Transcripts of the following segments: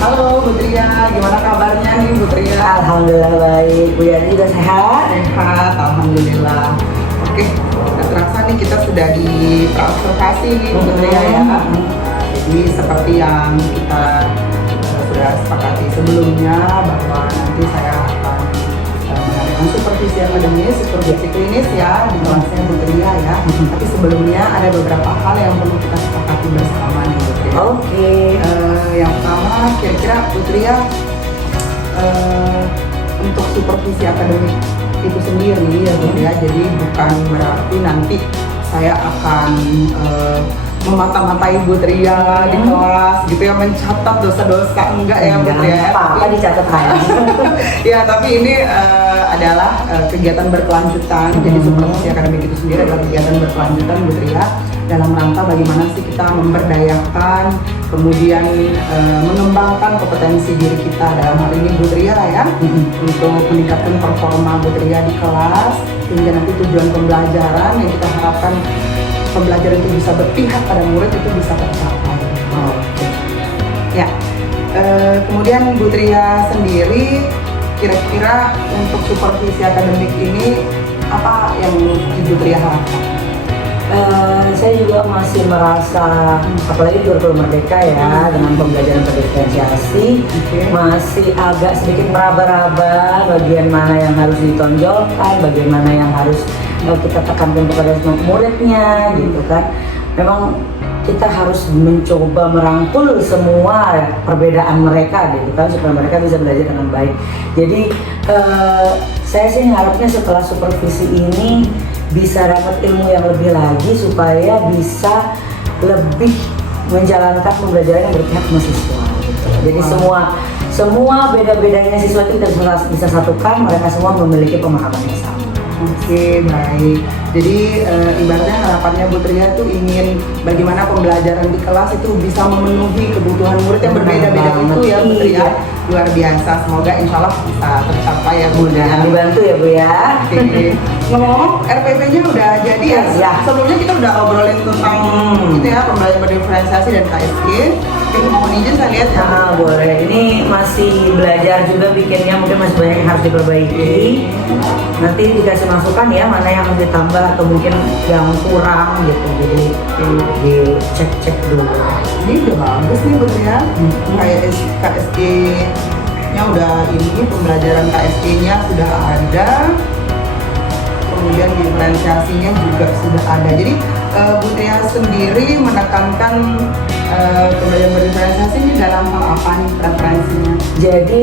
Halo Bu Tria, gimana kabarnya nih Bu Tria? Alhamdulillah baik, Bu Yani juga sehat? Sehat, Alhamdulillah. Oke, nggak terasa nih kita sudah di praobservasi nih Bu Tria ya. Jadi seperti yang kita sudah sepakati sebelumnya bahwa nanti saya akan mengadakan supervisi akademis, supervisi klinis ya di kelasnya Bu Tria ya. Tapi sebelumnya ada beberapa hal yang perlu kita sepakati bersama nih Bu Tria. Oke. Yang pertama, kira-kira Bu Tria untuk supervisi akademik itu sendiri ya Bu Tria, jadi bukan berarti nanti saya akan memata-matai Bu Tria di kelas gitu ya, mencatat dosa-dosa, enggak ya Bu Tria ya. Apa dicatat aja. Ya, tapi ini adalah kegiatan berkelanjutan. Jadi supervisi akademik itu sendiri adalah kegiatan berkelanjutan Bu Tria dalam rangka bagaimana sih kita memberdayakan, kemudian mengembangkan kompetensi diri kita dalam hal ini Bu Tria ya, untuk meningkatkan performa Bu Tria di kelas, hingga nanti tujuan pembelajaran yang kita harapkan pembelajaran itu bisa berpihak pada murid itu bisa tercapai. Oke. Ya, kemudian Bu Tria sendiri kira-kira untuk supervisi akademik ini apa yang Bu Tria harapkan? Saya juga masih merasa, apalagi kurikulum merdeka ya, dengan pembelajaran berdiferensiasi, masih agak sedikit meraba-raba bagian mana yang harus ditonjolkan, bagaimana yang harus kita tekankan kepada semua muridnya gitu kan. Memang kita harus mencoba merangkul semua perbedaan mereka gitu kan, supaya mereka bisa belajar dengan baik. Jadi saya sih harapnya setelah supervisi ini bisa dapat ilmu yang lebih lagi supaya bisa lebih menjalankan pembelajaran yang berpihak ke siswa gitu. Jadi semua beda-bedanya siswa itu kita bisa satukan, mereka semua memiliki pemahaman yang sama. Oke, baik. Jadi ibaratnya harapannya Bu Tria itu ingin bagaimana pembelajaran di kelas itu bisa memenuhi kebutuhan murid yang berbeda-beda itu ya Bu Tria. Luar biasa, semoga insya Allah bisa tercapai ya Bu Tria. Dibantu ya Bu ya. Oke. Ngomong-ngomong, RPP-nya udah jadi ya? Ya. Sebelumnya kita udah ngobrolin tentang itu ya, pembelajaran berdiferensiasi dan KSG. Oke, mohon izin saya lihat ya. Boleh. Ini masih belajar juga bikinnya, mungkin masih banyak yang harus diperbaiki. Nanti dikasih masukan ya, mana yang harus ditambah atau mungkin yang kurang gitu. Jadi dicek-cek dulu. Ini udah bagus nih Bu Tria. KSG-nya udah ini, pembelajaran KSG-nya sudah ada. Kemudian diferensiasinya juga sudah ada. Jadi Bu Tria sendiri menekankan pembelajaran berdiferensiasi ini dalam hal apa nih preferensinya? Jadi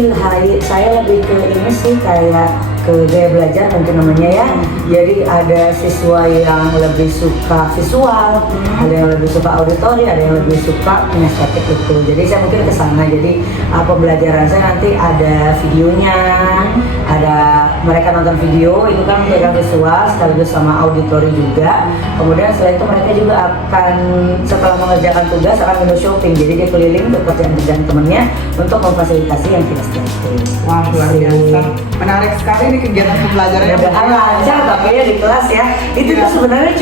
saya lebih ke ini sih, kayak ke gaya belajar mungkin namanya ya. Jadi ada siswa yang lebih suka visual, ada yang lebih suka auditori, ada yang lebih suka kinestetik itu. Jadi saya mungkin ke sana. Jadi pembelajaran saya nanti ada videonya, ada mereka nonton video itu kan mereka visual sekaligus sama auditori juga. Kemudian setelah itu mereka juga akan setelah mengerjakan tugas akan window shopping. Jadi dia keliling ke kerjaan temennya untuk memfasilitasi yang kinestetik. Wah, luar biasa. Menarik sekali nih kegiatan pembelajarannya. Mudah-mudahan lancar tapi ya di kelas ya. Itu tuh sebenarnya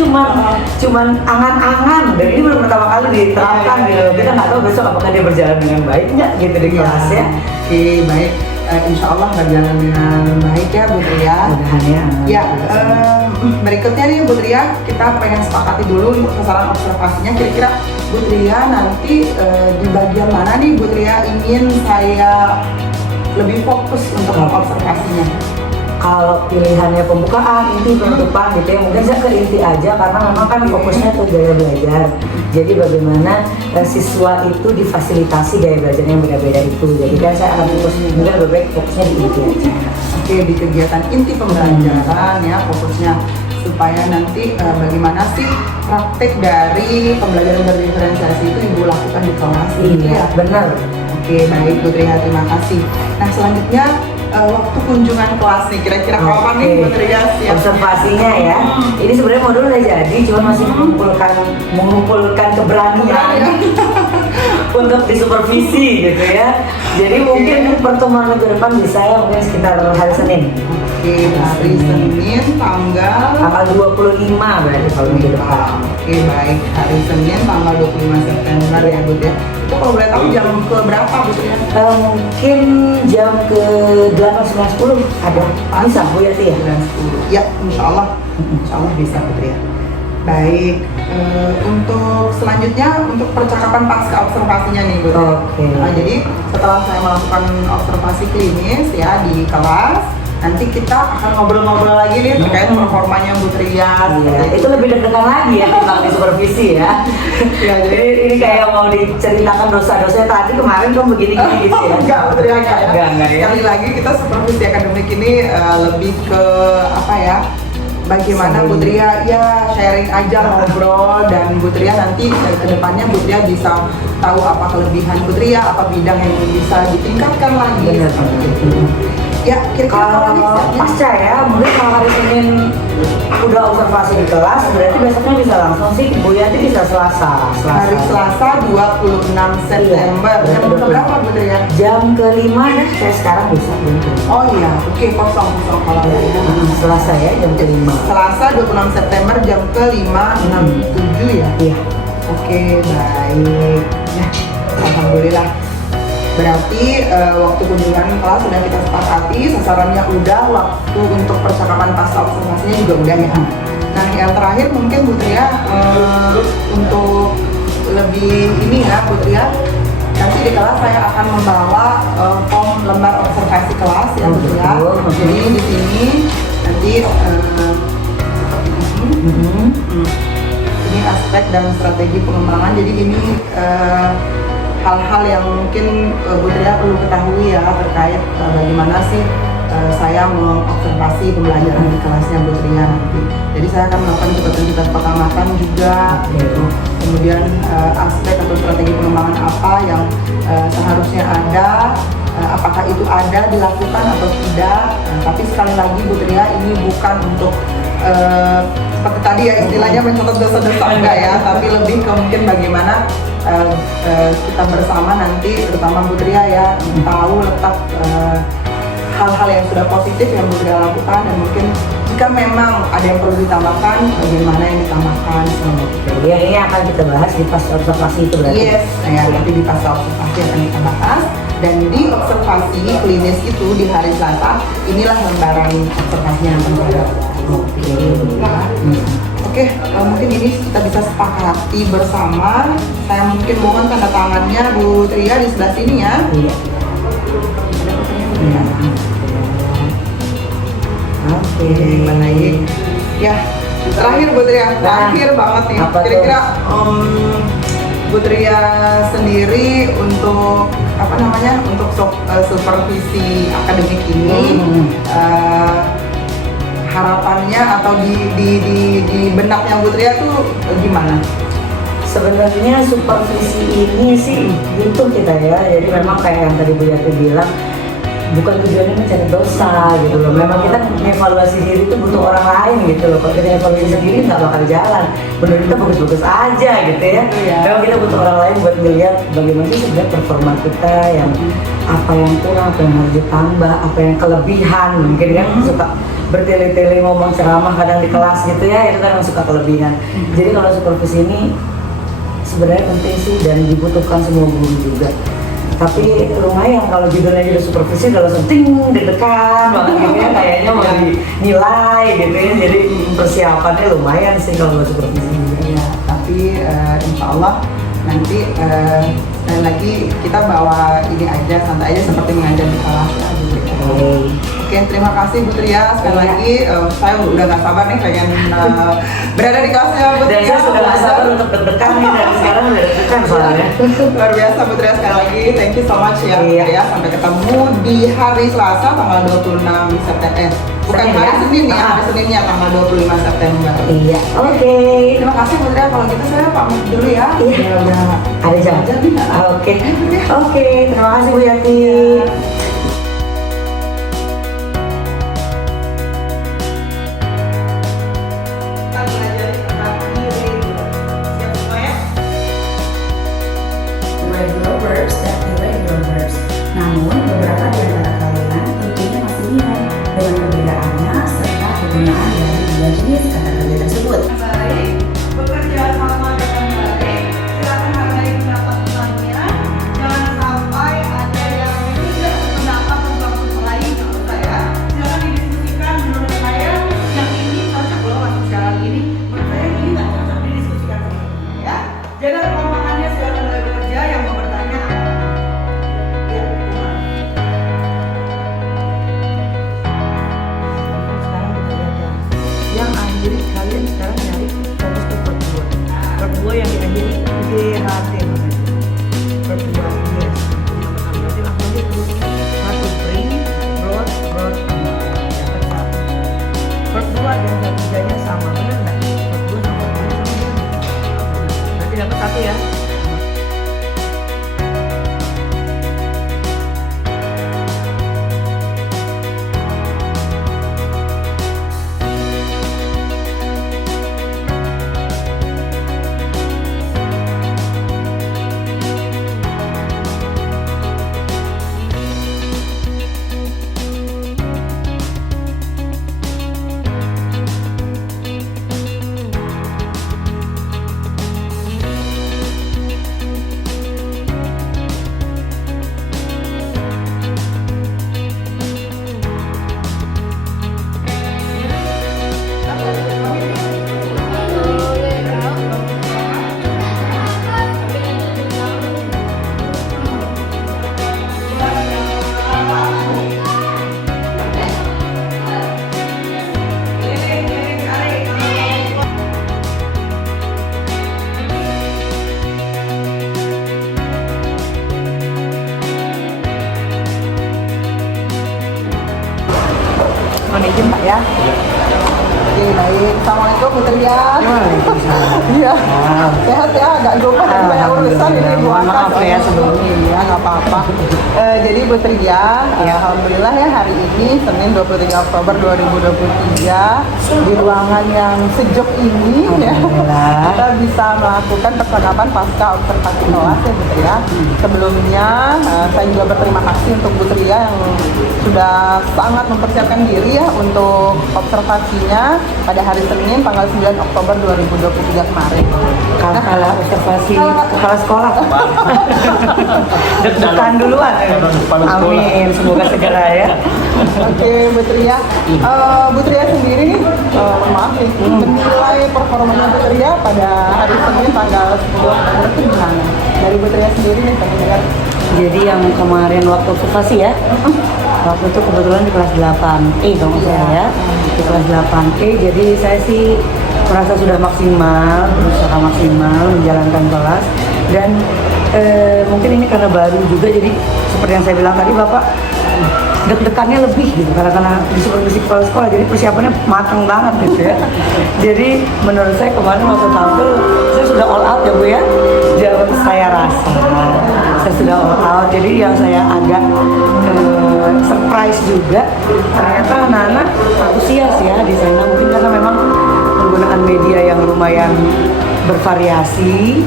cuman angan-angan, dan ini baru pertama kali diterapkan gitu. Kita nggak tahu besok apakah dia berjalan dengan baik nggak gitu di kelas ya. Oke, baik. Insya Allah berjalan dengan baik ya Bu Tria. Mudah-mudahan ya. Ya, berikutnya nih Bu Tria, kita pengen sepakati dulu untuk sasaran observasinya. Kira-kira Bu Tria nanti di bagian mana nih Bu Tria ingin saya lebih fokus untuk observasinya? Kalau pilihannya pembukaan, inti, penutupan gitu ya, mungkin saya ke inti aja karena memang kan fokusnya ke gaya belajar. Jadi bagaimana siswa itu difasilitasi gaya belajar yang beda-beda itu. Jadi kan saya akan fokus, mungkin lebih baik fokusnya di inti aja. Oke, di kegiatan inti pembelajaran ya fokusnya, supaya nanti bagaimana sih praktek dari pembelajaran berdiferensiasi itu Ibu lakukan di kelas. Iya, benar. Oke, baik Bu Tria, terima kasih. Nah, selanjutnya waktu kunjungan kelas nih, kira-kira kapan nih Bu Tria siap? Observasinya ya. Ini sebenarnya modul udah jadi, cuma masih mengumpulkan keberanian untuk disupervisi gitu ya. Jadi mungkin pertemuan minggu depan bisa ya, mungkin sekitar hari Senin. Oke, hari Senin tanggal 25 berarti kalau minggu depan. Oke, baik. Hari Senin tanggal 25 September ya Bud ya. Itu kalau boleh tahu jam ke berapa Bud ya? Mungkin jam ke 8.10 ada. Bisa Bu Yati ya? 9.10. Ya, insya Allah bisa Putri ya. Baik, untuk selanjutnya untuk percakapan pasca observasinya nih Bu. Oke. Nah, jadi setelah saya melakukan observasi klinis ya di kelas, nanti kita akan ngobrol-ngobrol lagi nih terkait performanya Bu Tria. Iya, itu lebih deg-degan lagi ya tentang di supervisi ya. Ya, Jadi ini kayak mau diceritakan dosa-dosanya tadi kemarin kamu begini-gini gitu ya. Enggak, Putri enggak ya. Enggak ya. Sekali lagi kita supervisi akademik ini lebih ke apa ya? Bagaimana Bu Tria ya sharing aja ngobrol, dan Bu Tria nanti ke depannya Bu Tria bisa tahu apa kelebihan Bu Tria, apa bidang yang bisa ditingkatkan lagi. Benar. Ya, kira-kira Kalau pasca ya, mungkin kalau hari Senin udah observasi di kelas, berarti besoknya bisa langsung sih Bu Yati bisa Selasa. hari Selasa 26 September. Iya, Jam berapa Bu Tria? Jam ke-5 ya, kayak sekarang bisa. Oh iya, oke, kosong kalau ya. Selasa ya, jam ke-5. Selasa 26 September jam ke-5, 6, 7 ya? Iya. Oke, baik. Ya, alhamdulillah. Berarti waktu kunjungan kelas sudah kita sepakati, sasarannya udah, waktu untuk percakapan pasca observasinya juga udah ya. Nah, yang terakhir mungkin Bu Tria untuk lebih ini ya Bu Tria, nanti di kelas saya akan membawa form lembar observasi kelas ya Bu Tria. Jadi di sini nanti ini aspek dan strategi pengembangan. Jadi ini hal-hal yang mungkin Bu Tria perlu ketahui ya terkait bagaimana sih saya mengobservasi pembelajaran di kelasnya Bu Tria nanti. Jadi saya akan melakukan catatan-catatan pengamatan juga, gitu. Kemudian aspek atau strategi pengembangan apa yang seharusnya ada, apakah itu ada dilakukan atau tidak. Tapi sekali lagi Bu Tria ini bukan untuk seperti tadi ya istilahnya mencatat dosa-dosa enggak ya, tapi lebih ke mungkin bagaimana kita bersama nanti, terutama Bu Tria ya, tahu letak hal-hal yang sudah positif yang Bu Tria lakukan, dan mungkin jika memang ada yang perlu ditambahkan, bagaimana yang ditambahkan. Ya, ini akan kita bahas di pasca observasi itu berarti. Yes, ya, nanti di pasca observasi akan kita bahas, dan di observasi klinis itu di hari Selasa, inilah lembaran observasinya yang akan kita. Oke, mungkin ini kita bisa sepakati bersama. Saya mungkin mohon tanda tangannya Bu Tria di sebelah sini ya. Iya. Oke. Baik. Ya, terakhir Bu Tria, terakhir banget nih. Kira-kira Bu Tria sendiri untuk apa namanya, untuk supervisi akademik ini, harapannya atau di benaknya Bu Tria tuh gimana? Sebenarnya supervisi ini sih butuh kita ya, jadi memang kayak yang tadi Bu Yati bilang, bukan tujuannya mencari dosa gitu loh. Memang kita mengevaluasi diri itu butuh orang lain gitu loh. Kalau kita evaluasi sendiri nggak bakal jalan. Menurut kita bagus-bagus aja gitu ya. Memang kita butuh orang lain buat melihat bagaimana sih sebenarnya performa kita, yang apa yang kurang, apa yang harus ditambah, apa yang kelebihan. Mungkin kan suka bertele-tele ngomong ceramah kadang di kelas gitu ya, itu kan yang suka kelebihan. Jadi kalau supervisi ini sebenarnya penting sih dan dibutuhkan semua guru juga. Tapi lumayan kalau judulnya juga supervisi, udah langsung ting deg-degan banget gitu ya, kayaknya mau dinilai gitu ya. Jadi persiapannya lumayan sih kalau supervisi juga. Ya, tapi insya Allah nanti sekali lagi kita bawa ini aja, santai aja seperti mengajar di kelas ya, gitu. Oke, terima kasih Bu Tria sekali lagi. Saya udah gak sabar nih pengen berada di kelasnya Bu Tria. Dan saya sudah gak sabar untuk deg-degan nih, dari sekarang udah deg-degan soalnya. Luar biasa Bu Tria, sekali lagi thank you so much ya. Ya, sampai ketemu di hari Selasa tanggal 26 September. Bukan hari Senin ya, hari Seninnya tanggal 25 September. Iya, oke. Terima kasih Bu Tria, kalau gitu saya pamit dulu ya. Iya, udah ada jam. Oke, terima kasih Bu Yati. Regular verbs dan irregular verbs. Namun beberapa di antara kalian tentunya masih bingung dengan perbedaannya serta penggunaan dari dua jenis kata kerja tersebut. Baik, bekerja mohon izin Pak ya. Oke, baik. Assalamualaikum Bu Tria. Iya. Sehat ya, agak lupa banyak urusan ini Bu Maaf ya sebelumnya. Iya, nggak apa-apa. Jadi Bu Tria, alhamdulillah ya hari ini Senin 23 Oktober 2023 di ruangan yang sejuk ini ya, kita bisa melakukan percakapan pasca observasi kelas ya Bu Tria. Sebelumnya saya juga berterima kasih untuk Bu Tria yang sudah sangat mempersiapkan diri ya untuk observasinya pada hari Senin tanggal 9 Oktober 2023 kemarin. Kalau observasi kepala sekolah. Deg-degan duluan. Amin, semoga segera ya. Oke, Bu Tria. Bu Tria sendiri nih, mohon maaf nih, menilai performanya Bu Tria pada hari Senin tanggal 10 Oktober itu gimana? Dari Bu Tria sendiri nih, pendengar. Jadi yang kemarin waktu observasi ya, waktu itu kebetulan di kelas 8E kalau nggak salah ya, di kelas 8E. Jadi saya sih merasa sudah maksimal, berusaha maksimal menjalankan kelas dan mungkin ini karena baru juga, jadi seperti yang saya bilang tadi Bapak, deg-degannya lebih gitu karena di supervisi kepala sekolah, jadi persiapannya matang banget gitu ya. Jadi menurut saya kemarin waktu tampil saya sudah all out ya Bu ya. Jawab saya rasa saya sudah all out, jadi yang saya agak surprise juga ternyata anak-anak antusias ya di sana, mungkin karena memang menggunakan media yang lumayan bervariasi,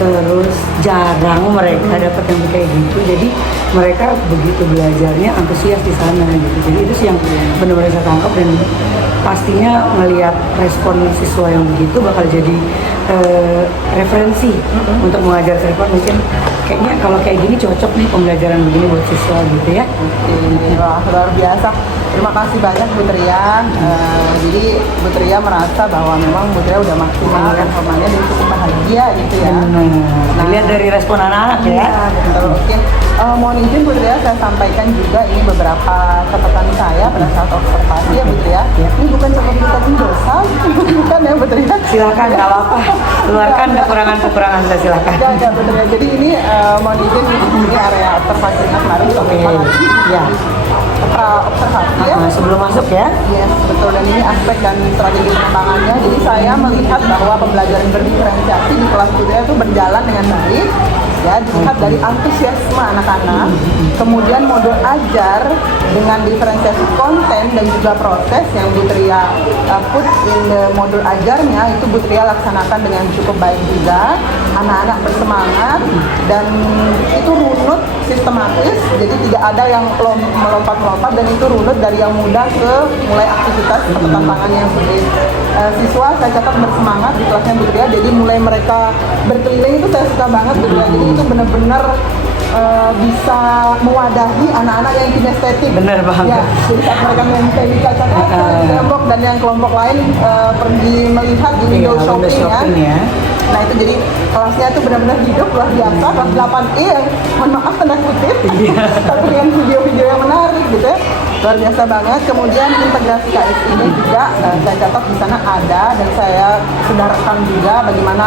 terus jarang mereka dapat yang kayak gitu, jadi mereka begitu belajarnya antusias di sana gitu. Jadi itu sih yang benar-benar saya tangkap, dan pastinya melihat respon siswa yang begitu bakal jadi referensi untuk mengajar siswa. Mungkin kayaknya kalau kayak gini cocok nih pembelajaran begini buat siswa gitu ya. Oke, wah luar biasa. Terima kasih banyak Bu Tria. Jadi Bu Tria merasa bahwa memang Bu Tria udah maksimal performanya dan cukup bahagia gitu ya. Dilihat dari respon anak-anak ya. Iya, betul. Oke. Mohon izin Bu Tria, saya sampaikan juga ini beberapa catatan saya pada saat observasi ya Bu Tria. Ini bukan catatan dosa, bukan ya Bu Tria. Silakan kalau apa, keluarkan kekurangan-kekurangan saya silakan. Ya Bu Tria. Jadi ini mohon izin ini area observasi kemarin. Oke. Ya. Observasi ya. Sebelum masuk ya. Yes, betul, dan ini aspek dan strategi pengembangannya. Jadi saya melihat bahwa pembelajaran berdiferensiasi di kelas budaya itu berjalan dengan baik. Ya, dilihat dari antusiasme anak-anak, kemudian modul ajar dengan diferensiasi konten dan juga proses yang Bu Tria put in the modul ajarnya itu Bu Tria laksanakan dengan cukup baik juga. Anak-anak bersemangat dan itu runut sistematis, jadi tidak ada yang melompat-lompat, dan itu runut dari yang mudah ke mulai aktivitas atau tantangannya yang sulit. Siswa saya catat bersemangat di kelasnya Bu Tria, jadi mulai mereka berkeliling itu saya suka banget Bu Tria. Jadi itu benar-benar bisa mewadahi anak-anak yang kinestetik. Benar banget. Ya, jadi saat mereka main di kaca-kaca, kelompok dan yang kelompok lain pergi melihat di window shopping ya. Nah itu jadi kelasnya itu benar-benar hidup luar biasa. Kelas 8E yang mohon maaf tanda kutip, tapi dengan video-video yang menarik gitu ya, luar biasa banget. Kemudian integrasi KSI ini juga saya catat di sana ada, dan saya sudah rekam juga bagaimana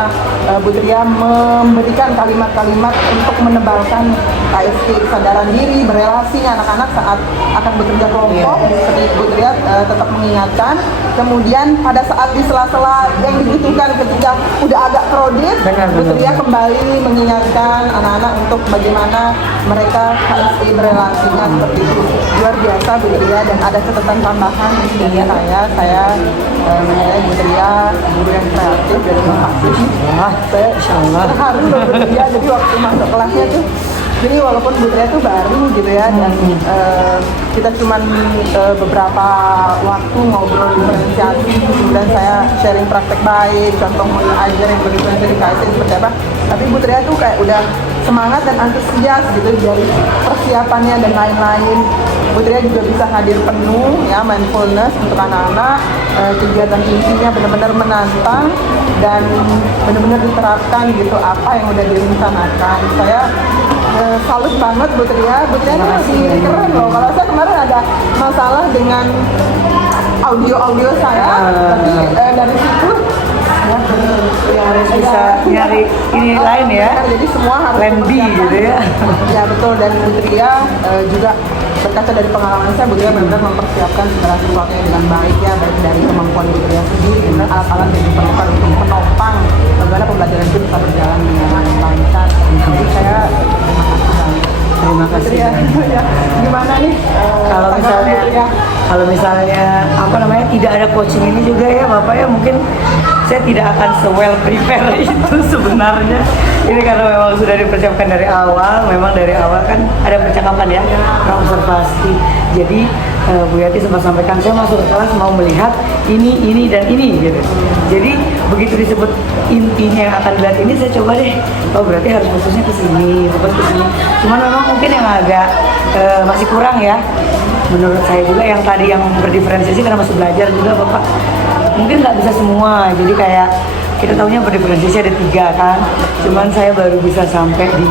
Bu Tria memberikan kalimat-kalimat untuk menebalkan KSI, kesadaran diri, berelasinya anak-anak saat akan bekerja kelompok. Seperti Bu Tria tetap mengingatkan. Kemudian pada saat di sela-sela yang dibutuhkan ketika udah agak kredit, Bu Tria kembali mengingatkan anak-anak untuk bagaimana mereka KSI berelasinya seperti itu. Luar biasa Bu Tria, dan ada catatan tambahan dari saya menilai Bu Tria guru yang kreatif dan inovatif. Saya terharu loh Bu Tria, jadi waktu masuk kelasnya tuh, jadi walaupun Bu Tria itu baru gitu ya, dan kita cuman beberapa waktu ngobrol diferensiasi, kemudian saya sharing praktek baik, contoh modul ajar yang berdiferensiasi KSI seperti apa, tapi Bu Tria tuh kayak udah semangat dan antusias gitu dari persiapannya dan lain-lain. Bu Tria juga bisa hadir penuh ya, mindfulness untuk anak-anak, kegiatan intinya benar-benar menantang dan benar-benar diterapkan gitu apa yang udah direncanakan. Saya salut banget Bu Tria. Bu Tria ini keren loh. Kalau saya kemarin ada masalah dengan audio saya, tapi dari situ ya. Ya harus bisa nyari ini lain ya. Jadi semua harus Plan B gitu ya. Ya betul, dan Bu Tria juga berkaca dari pengalaman saya, Bu Tria benar-benar mempersiapkan segala sesuatunya dengan baik ya, baik dari kemampuan Bu Tria sendiri, dan alat-alat yang diperlukan untuk menopang bagaimana pembelajaran itu bisa berjalan dengan lancar. Jadi saya terima kasih banget. Terima kasih. Ya, gimana nih? Kalau misalnya Bu Tria? kalau misalnya apa namanya tidak ada coaching ini juga ya Bapak ya, mungkin saya tidak akan well prepare itu sebenarnya. Ini karena memang sudah dipersiapkan dari awal, memang dari awal kan ada percakapan ya, observasi. Jadi Bu Yati sempat sampaikan saya masuk ke kelas mau melihat ini dan ini gitu. Jadi begitu disebut intinya yang akan dilihat ini, saya coba deh. Oh berarti harus fokusnya ke sini, fokus ke sini. Cuman memang mungkin yang agak masih kurang ya. Menurut saya juga yang tadi yang berdiferensiasi karena masih belajar juga Bapak. Mungkin nggak bisa semua, jadi kayak kita tahunya berdiferensiasi ada 3 kan, cuman saya baru bisa sampai di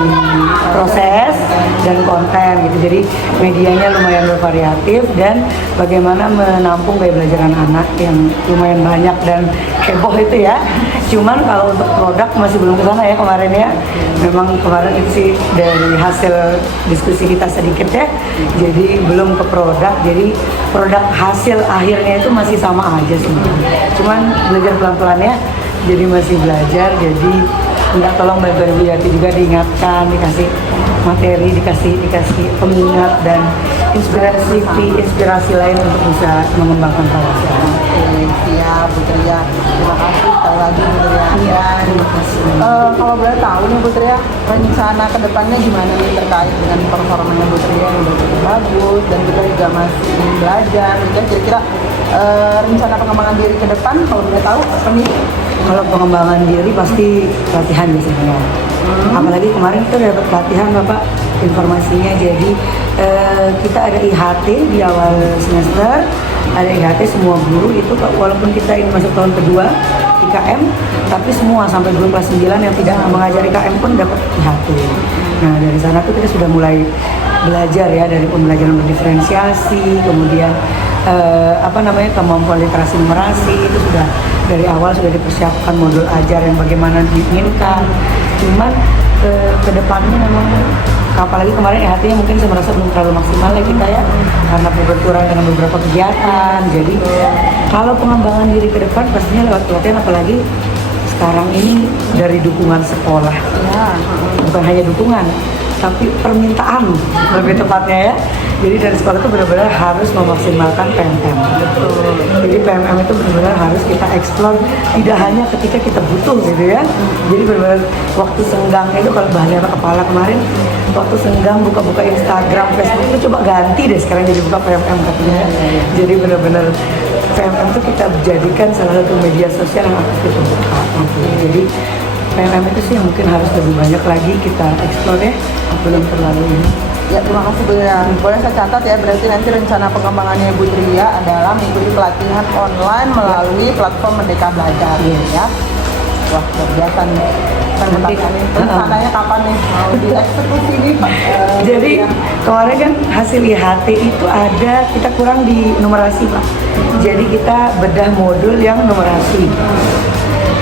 proses dan konten gitu. Jadi medianya lumayan bervariatif dan bagaimana menampung gaya belajar anak-anak yang lumayan banyak dan heboh itu ya. Cuman kalau untuk produk masih belum ke sana ya kemarin ya. Memang kemarin itu sih dari hasil diskusi kita sedikit ya, jadi belum ke produk. Jadi produk hasil akhirnya itu masih sama aja sebenarnya. Cuman belajar pelan-pelan ya. Jadi masih belajar, jadi minta tolong bantuan Bu Yati juga diingatkan, dikasih materi, dikasih pengingat dan inspirasi lain untuk bisa mengembangkan kawasan. Oke, siap Bu Tria. Terima kasih sekali lagi Bu Tria. Iya, terima kasih. Kalau boleh tahu nih Bu Tria, rencana kedepannya gimana nih terkait dengan performanya Bu Tria yang udah cukup bagus dan kita juga masih ingin belajar. Kira-kira rencana pengembangan diri ke depan kalau boleh tahu apa nih? Kalau pengembangan diri pasti latihan biasanya. Apalagi kemarin kita dapat pelatihan Bapak informasinya. Jadi kita ada IHT di awal semester, ada IHT semua guru itu walaupun kita ini masuk tahun kedua IKM, tapi semua sampai guru kelas 9 yang tidak mengajar IKM pun dapat IHT. Nah dari sana tuh kita sudah mulai belajar ya, dari pembelajaran berdiferensiasi, kemudian kemampuan literasi numerasi itu sudah dari awal sudah dipersiapkan modul ajar yang bagaimana diinginkan. Cuman kedepannya memang apalagi kemarin IHT-nya mungkin saya merasa belum terlalu maksimal ya kita ya, karena berbenturan dengan beberapa kegiatan. Jadi kalau pengembangan diri ke depan pastinya lewat pelatihan, apalagi sekarang ini dari dukungan sekolah ya, bukan hanya dukungan tapi permintaan lebih tepatnya ya. Jadi dari sekolah itu benar-benar harus memaksimalkan PMM. Jadi PMM itu benar-benar harus kita eksplor, tidak hanya ketika kita butuh gitu ya. Jadi benar-benar waktu senggang itu, kalau bahasa kepala kemarin, waktu senggang buka-buka Instagram, Facebook itu coba ganti deh sekarang jadi buka PMM katanya. Jadi benar-benar PMM itu kita jadikan salah satu media sosial yang harus kita buka. Jadi PMM itu sih yang mungkin harus lebih banyak lagi kita eksplor ya, belum terlalu ini. Ya, terima kasih Bu Tria. Boleh saya catat ya, berarti nanti rencana pengembangannya Bu Tria adalah mengikuti pelatihan online melalui platform Merdeka Belajar ya. Wah, luar biasa nih. Rencananya kapan nih mau dieksekusi nih Pak? Jadi kemarin kan hasil IHT itu ada, kita kurang di numerasi Pak. Jadi kita bedah modul yang numerasi.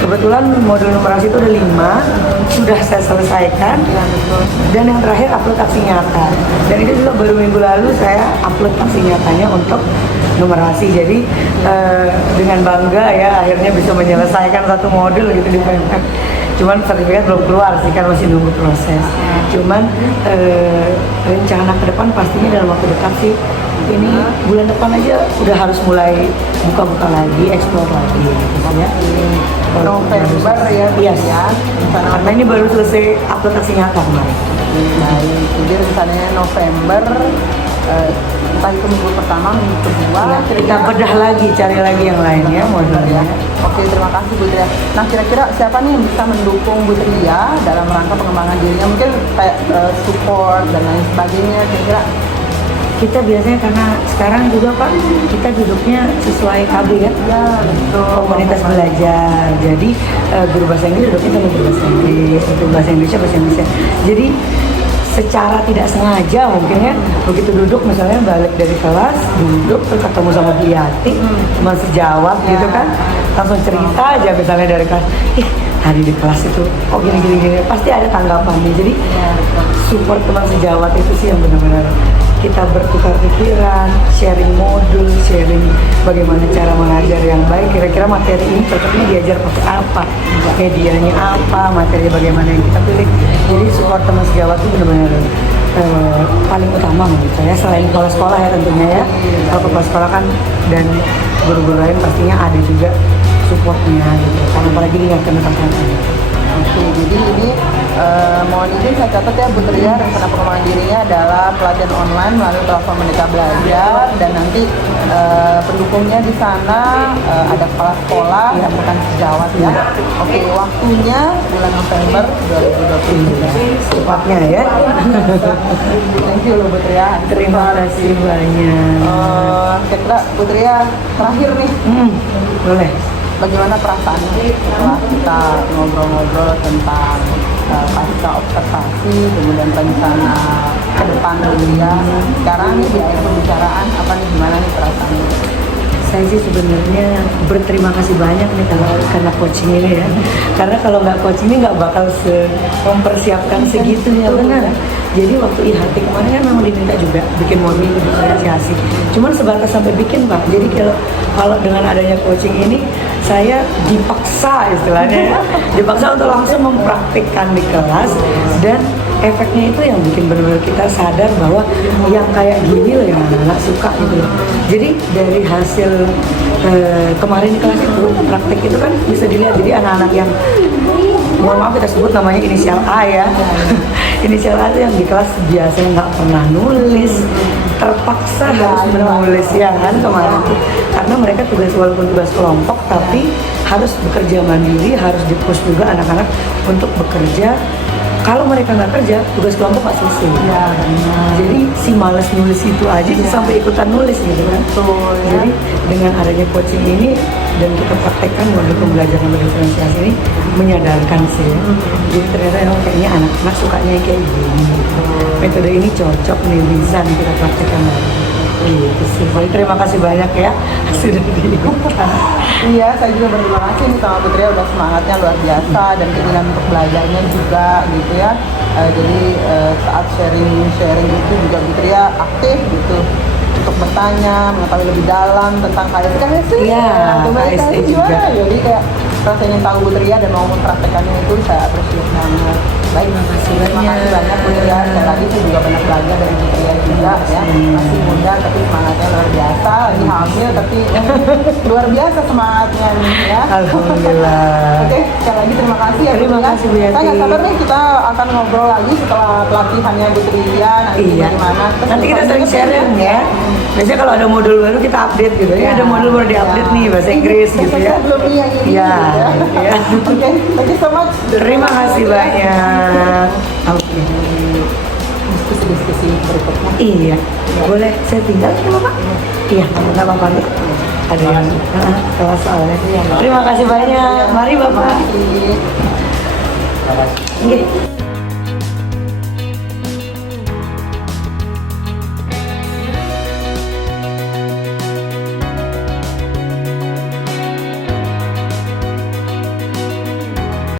Kebetulan modul numerasi itu ada 5, sudah saya selesaikan. Dan yang terakhir upload aksi nyata. Dan itu juga baru minggu lalu saya upload aksi nyatanya untuk numerasi. Jadi dengan bangga ya akhirnya bisa menyelesaikan satu modul gitu di PMM. Cuman sertifikat belum keluar sih, kan masih nunggu proses. Cuman rencana ke depan pastinya dalam waktu dekat sih. Ini bulan depan aja udah harus mulai buka-buka lagi, eksplor lagi gitu ya. November ya Bu Yes. ya. Karena ini baru selesai upload aksi nyata kemarin. Baik, jadi rencananya November, entah itu minggu pertama, minggu kedua. Ya, kita bedah lagi, cari lagi yang lain ya modulnya. Oke, terima kasih Bu Tria. Nah, kira-kira siapa nih yang bisa mendukung Bu Tria dalam rangka pengembangan dirinya? Mungkin kayak support dan lain sebagainya. Kira-kira Kita biasanya karena sekarang juga Pak, kita duduknya sesuai KB ya. ya betul. Komunitas belajar. Jadi guru bahasa Inggris duduknya sama guru bahasa Inggris, guru bahasa Indonesia. Jadi secara tidak sengaja mungkin ya, begitu duduk misalnya balik dari kelas, duduk terus ketemu sama Bu Yati, teman sejawat gitu kan, langsung cerita aja misalnya dari kelas, tadi di kelas itu kok gini, pasti ada tanggapannya. Jadi support teman sejawat itu sih yang benar-benar kita bertukar pikiran, sharing modul, sharing bagaimana cara mengajar yang baik, kira-kira materi ini cocoknya diajar pakai apa, medianya apa, materi bagaimana yang kita pilih. Jadi support teman sejawat itu benar-benar paling utama menurut saya, selain kepala sekolah ya tentunya ya. Kalau kepala sekolah kan dan guru-guru lain pastinya ada juga supportnya gitu, karena apalagi dengan kenakalan. Oke, jadi ini mohon izin saya catat ya Bu Tria, rencana pengembangan dirinya adalah pelatihan online melalui platform Merdeka Belajar, dan nanti pendukungnya di sana ada kepala sekolah yang bukan sejawat ya. Oke, waktunya bulan November 2023. Tepatnya ya. Thank you loh Bu Tria. Terima kasih banyak. Kira Bu Tria terakhir nih, Boleh. bagaimana perasaannya setelah kita ngobrol-ngobrol tentang pasca observasi, kemudian rencana ke depan ya. Sekarang nih di akhir pembicaraan, apa nih, gimana nih perasaannya? Saya sih sebenarnya berterima kasih banyak nih karena coaching ini ya. Karena kalau nggak coaching ini nggak bakal mempersiapkan segitu ya, benar. Jadi waktu IHT kemarin kan memang diminta juga bikin modul diferensiasi. Cuman sebatas sampai bikin Pak. Jadi kalau dengan adanya coaching ini saya dipaksa istilahnya ya. Dipaksa untuk langsung mempraktikkan di kelas, dan efeknya itu yang bikin benar-benar kita sadar bahwa yang kayak gini loh yang anak-anak suka gitu loh. Jadi dari hasil kemarin di kelas itu, praktik itu kan bisa dilihat. Jadi anak-anak yang, mohon maaf kita sebut namanya inisial A ya. Inisial A itu yang di kelas biasanya nggak pernah nulis, terpaksa harus menulis ya kan kemarin itu. Karena mereka walaupun tugas kelompok tapi harus bekerja mandiri, harus di-push juga anak-anak untuk bekerja. Kalau mereka nggak kerja, tugas kelompok nggak selesai. Ya, jadi si males nulis itu aja sampai ikutan nulis gitu kan. Jadi dengan adanya coaching ini dan kita praktekkan modul pembelajaran berdiferensiasi ini menyadarkan sih ya. Jadi ternyata emang kayaknya anak-anak sukanya yang kayak gini. Metode ini cocok nih, bisa nih kita praktekkan. Gitu sih. Terima kasih banyak ya sudah diikutan. Iya, saya juga berterima kasih nih sama Putri, udah semangatnya luar biasa dan keinginan untuk belajarnya juga gitu ya. Jadi saat sharing itu juga Putri aktif gitu untuk bertanya, mengetahui lebih dalam tentang KSD. Iya, KSD juga. Jadi kayak rasa ingin tahu Putri dan mau mempraktekannya itu saya apresiasi banget. Baik, terima kasih banyak Putri. Sekali lagi saya juga banyak belajar dari Putri juga ya. Masih muda tapi semangatnya luar biasa, lagi hamil tapi luar biasa semangatnya nih ya. Alhamdulillah. Oke, sekali lagi terima kasih ya. Terima kasih Bu Yati. Saya nggak sabar nih kita akan ngobrol lagi setelah pelatihannya Bu Tria nanti bagaimana. Nanti kita sering sharing ya. Biasanya kalau ada modul baru kita update gitu ya. Ada modul baru diupdate nih bahasa Inggris gitu ya. Belum iya ini. Iya. Oke, thank you so much. Terima kasih banyak. Oke. Diskusi berikutnya. Iya. Boleh saya tinggal sama Pak? Iya, nggak apa-apa nih. Ada yang kelas soalnya. Terima kasih banyak. Mari Bapak. Terima kasih. Oke.